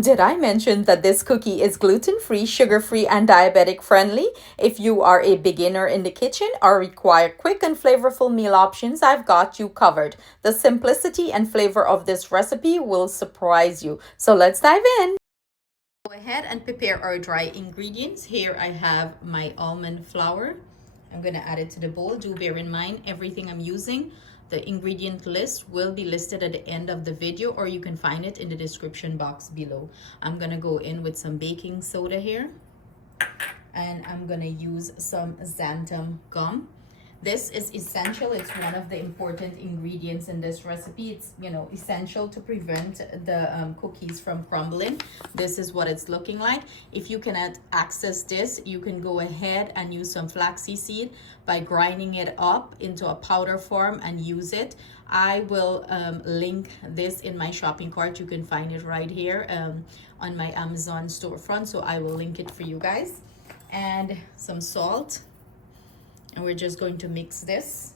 Did I mention that this cookie is gluten-free, sugar-free, and diabetic friendly? If you are a beginner in the kitchen or require quick and flavorful meal options, I've got you covered. The simplicity and flavor of this recipe will surprise you. So let's dive in. Go ahead and prepare our dry ingredients. Here I have my almond flour. I'm going to add it to the bowl. Do bear in mind everything I'm using. The ingredient list will be listed at the end of the video, or you can find it in the description box below. I'm going to go in with some baking soda here, and I'm going to use some xanthan gum. This is essential. It's one of the important ingredients in this recipe. It's, essential to prevent the cookies from crumbling. This is what it's looking like. If you cannot access this, you can go ahead and use some flaxseed seed by grinding it up into a powder form and use it. I will link this in my shopping cart. You can find it right here on my Amazon storefront. So I will link it for you guys. And some salt. And we're just going to mix this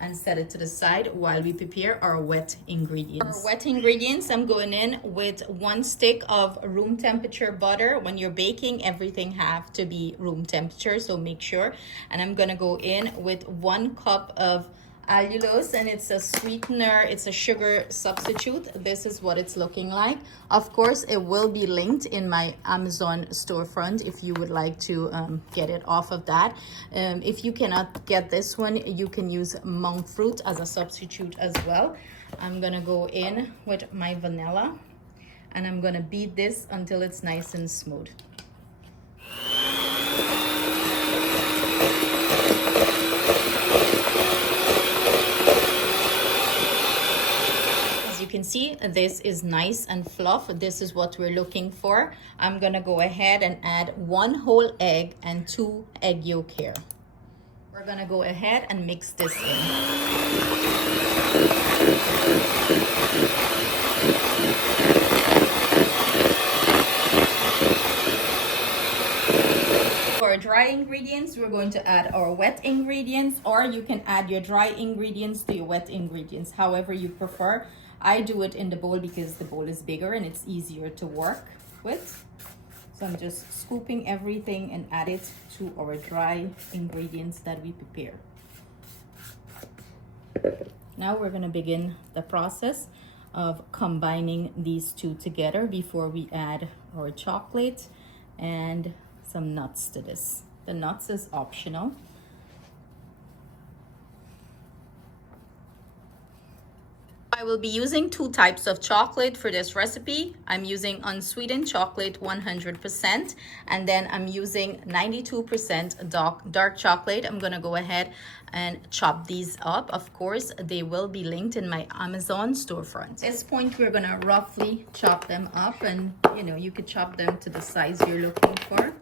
and set it to the side while we prepare our wet ingredients. For wet ingredients, I'm going in with 1 stick of room temperature butter. When you're baking, everything have to be room temperature, so make sure. And I'm gonna go in with 1 cup of allulose, and it's a sweetener, it's a sugar substitute. This is what it's looking like. Of course, it will be linked in my Amazon storefront if you would like to get it off of that. If you cannot get this one, you can use monk fruit as a substitute as well. I'm gonna go in with my vanilla, and I'm gonna beat this until it's nice and smooth. You can see this is nice and fluff. This is what we're looking for. I'm gonna go ahead and add 1 whole egg and 2 egg yolk here. We're gonna go ahead and mix this in. For our dry ingredients, we're going to add our wet ingredients, or you can add your dry ingredients to your wet ingredients, however you prefer. I do it in the bowl because the bowl is bigger and it's easier to work with. So I'm just scooping everything and add it to our dry ingredients that we prepare. Now we're going to begin the process of combining these two together before we add our chocolate and some nuts to this. The nuts is optional. I will be using 2 types of chocolate for this recipe. I'm using unsweetened chocolate 100%, and then I'm using 92% dark chocolate. I'm gonna go ahead and chop these up. Of course, they will be linked in my Amazon storefront. At this point, we're gonna roughly chop them up, and you could chop them to the size you're looking for.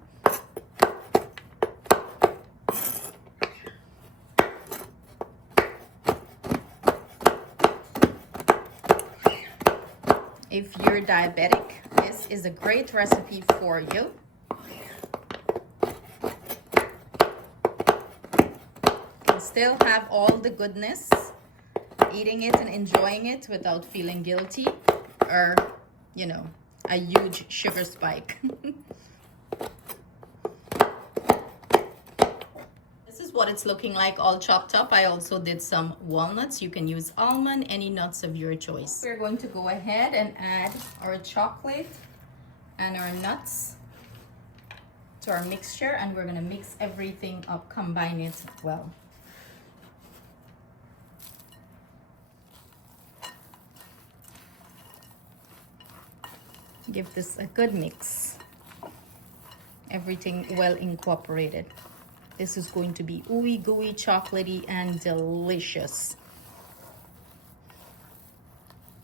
If you're diabetic, this is a great recipe for you. You still have all the goodness, eating it and enjoying it without feeling guilty or, a huge sugar spike. What it's looking like all chopped up. I also did some walnuts. You can use almond, any nuts of your choice. We're going to go ahead and add our chocolate and our nuts to our mixture, and we're going to mix everything up, combine it well. Give this a good mix. Everything well incorporated. This is going to be ooey gooey, chocolatey, and delicious.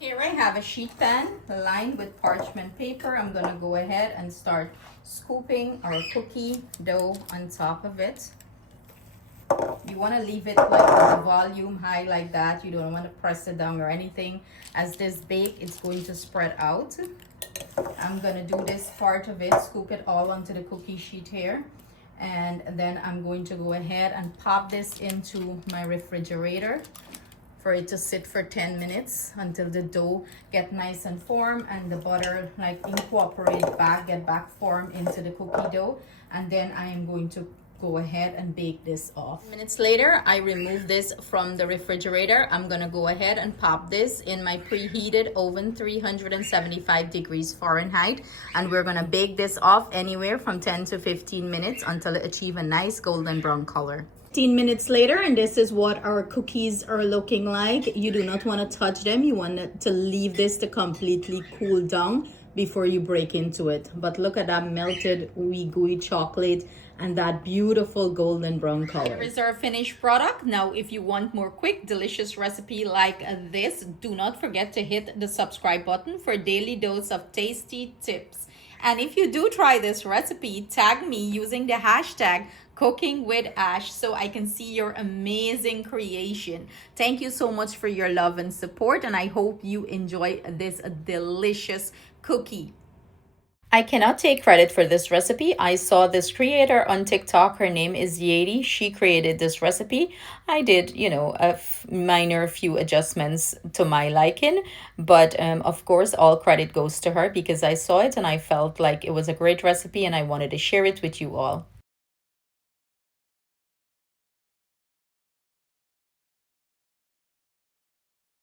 Here I have a sheet pan lined with parchment paper. I'm gonna go ahead and start scooping our cookie dough on top of it. You wanna leave it like the volume high like that. You don't wanna press it down or anything. As this bake, it's going to spread out. I'm gonna do this part of it, scoop it all onto the cookie sheet here. And then I'm going to go ahead and pop this into my refrigerator for it to sit for 10 minutes until the dough get nice and form and the butter like incorporate back, get back form into the cookie dough. And then I am going to go ahead and bake this off. Minutes later, I remove this from the refrigerator. I'm gonna go ahead and pop this in my preheated oven, 375 degrees Fahrenheit. And we're gonna bake this off anywhere from 10 to 15 minutes until it achieves a nice golden brown color. 15 minutes later, and this is what our cookies are looking like. You do not want to touch them. You want to leave this to completely cool down before you break into it. But look at that melted wee gooey chocolate and that beautiful golden brown color. Here is our finished product. Now, if you want more quick, delicious recipe like this, do not forget to hit the subscribe button for a daily dose of tasty tips. And if you do try this recipe, tag me using the hashtag Cooking with Ash so I can see your amazing creation. Thank you so much for your love and support, and I hope you enjoy this delicious cookie. I cannot take credit for this recipe. I saw this creator on TikTok. Her name is Yeti. She created this recipe. I did, a minor few adjustments to my liking. But of course, all credit goes to her because I saw it and I felt like it was a great recipe and I wanted to share it with you all.